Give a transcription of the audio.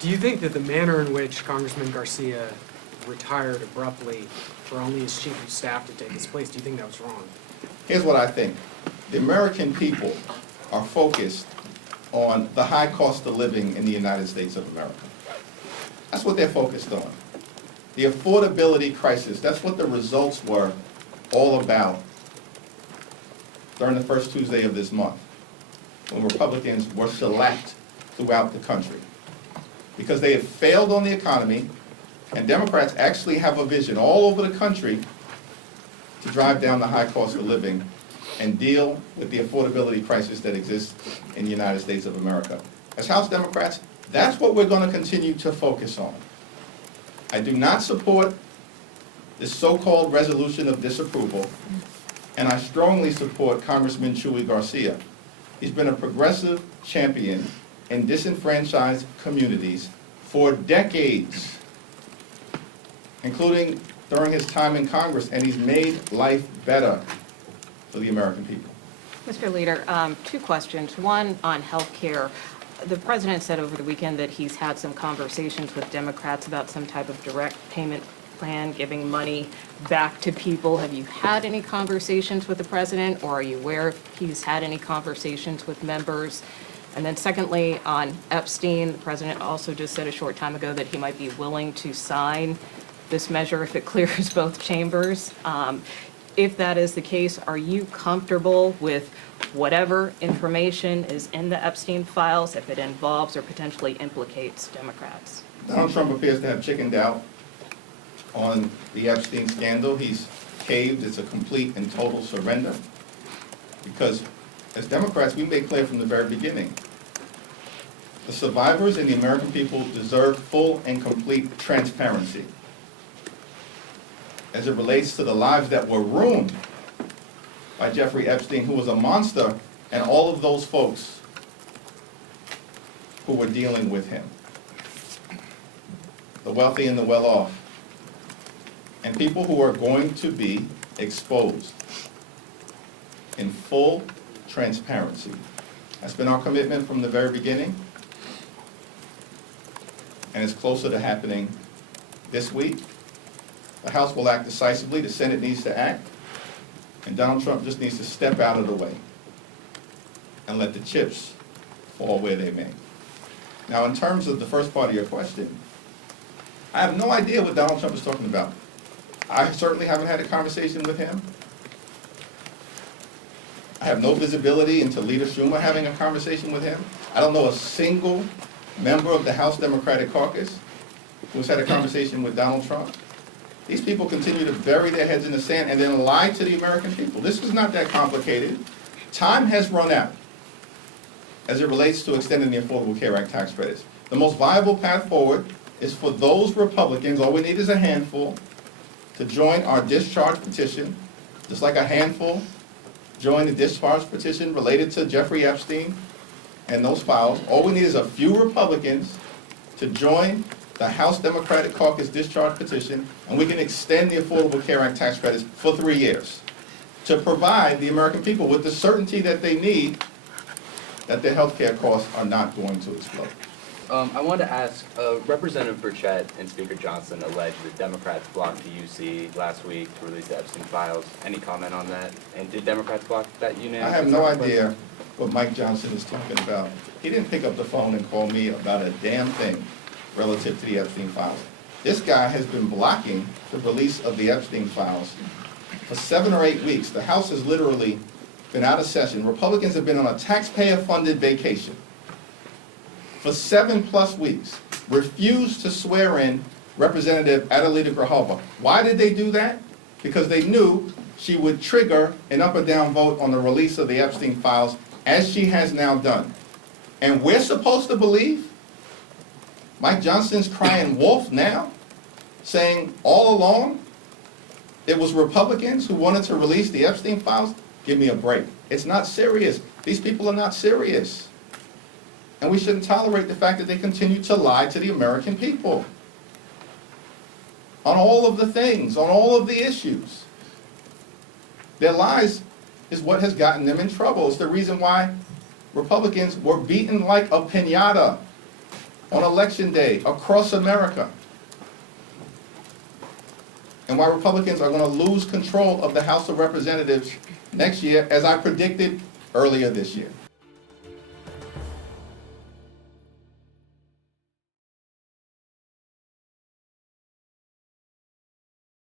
Do you think that the manner in which Congressman Garcia retired abruptly for only his chief of staff to take his place, do you think that was wrong? Here's what I think. The American people are focused on the high cost of living in the United States of America. That's what they're focused on. The affordability crisis, that's what the results were all about during the first Tuesday of this month, when Republicans were select throughout the country. Because they had failed on the economy, and Democrats actually have a vision all over the country to drive down the high cost of living and deal with the affordability crisis that exists in the United States of America. As House Democrats, that's what we're going to continue to focus on. I do not support this so-called resolution of disapproval, and I strongly support Congressman Chuy Garcia. He's been a progressive champion in disenfranchised communities for decades, including during his time in Congress, and he's made life better for the American people. Mr. Leader, two questions. One on health care. The president said over the weekend that he's had some conversations with Democrats about some type of direct payment plan, giving money back to people. Have you had any conversations with the president, or are you aware if he's had any conversations with members? And then secondly, on Epstein, the president also just said a short time ago that he might be willing to sign this measure if it clears both chambers. If that is the case, are you comfortable with whatever information is in the Epstein files if it involves or potentially implicates Democrats? Donald Trump appears to have chickened out on the Epstein scandal. He's caved. It's a complete and total surrender. Because as Democrats, we made clear from the very beginning, the survivors and the American people deserve full and complete transparency as it relates to the lives that were ruined by Jeffrey Epstein, who was a monster, and all of those folks who were dealing with him. The wealthy and the well-off. And people who are going to be exposed in full transparency. That's been our commitment from the very beginning, and it's closer to happening this week. The House will act decisively, the Senate needs to act, and Donald Trump just needs to step out of the way and let the chips fall where they may. Now, in terms of the first part of your question, I have no idea what Donald Trump is talking about. I certainly haven't had a conversation with him. I have no visibility into Leader Schumer having a conversation with him. I don't know a single member of the House Democratic Caucus who's had a conversation with Donald Trump. These people continue to bury their heads in the sand and then lie to the American people. This is not that complicated. Time has run out as it relates to extending the Affordable Care Act tax credits. The most viable path forward is for those Republicans, all we need is a handful, to join our discharge petition, just like a handful joined the discharge petition related to Jeffrey Epstein and those files. All we need is a few Republicans to join the House Democratic Caucus discharge petition, and we can extend the Affordable Care Act tax credits for 3 years to provide the American people with the certainty that they need that their health care costs are not going to explode. I wanted to ask, Representative Burchett and Speaker Johnson alleged that Democrats blocked the UC last week to release the Epstein files. Any comment on that? And did Democrats block that unanimous? I have no idea what Mike Johnson is talking about. He didn't pick up the phone and call me about a damn thing relative to the Epstein files. This guy has been blocking the release of the Epstein files for 7 or 8 weeks. The House has literally been out of session. Republicans have been on a taxpayer-funded vacation for 7+ weeks, refused to swear in Representative Adelita Grijalva. Why did they do that? Because they knew she would trigger an up or down vote on the release of the Epstein files, as she has now done. And we're supposed to believe Mike Johnson's crying wolf now, saying all along it was Republicans who wanted to release the Epstein files? Give me a break. It's not serious. These people are not serious. And we shouldn't tolerate the fact that they continue to lie to the American people on all of the things, on all of the issues. Their lies is what has gotten them in trouble. It's the reason why Republicans were beaten like a piñata on Election Day across America. And why Republicans are going to lose control of the House of Representatives next year, as I predicted earlier this year.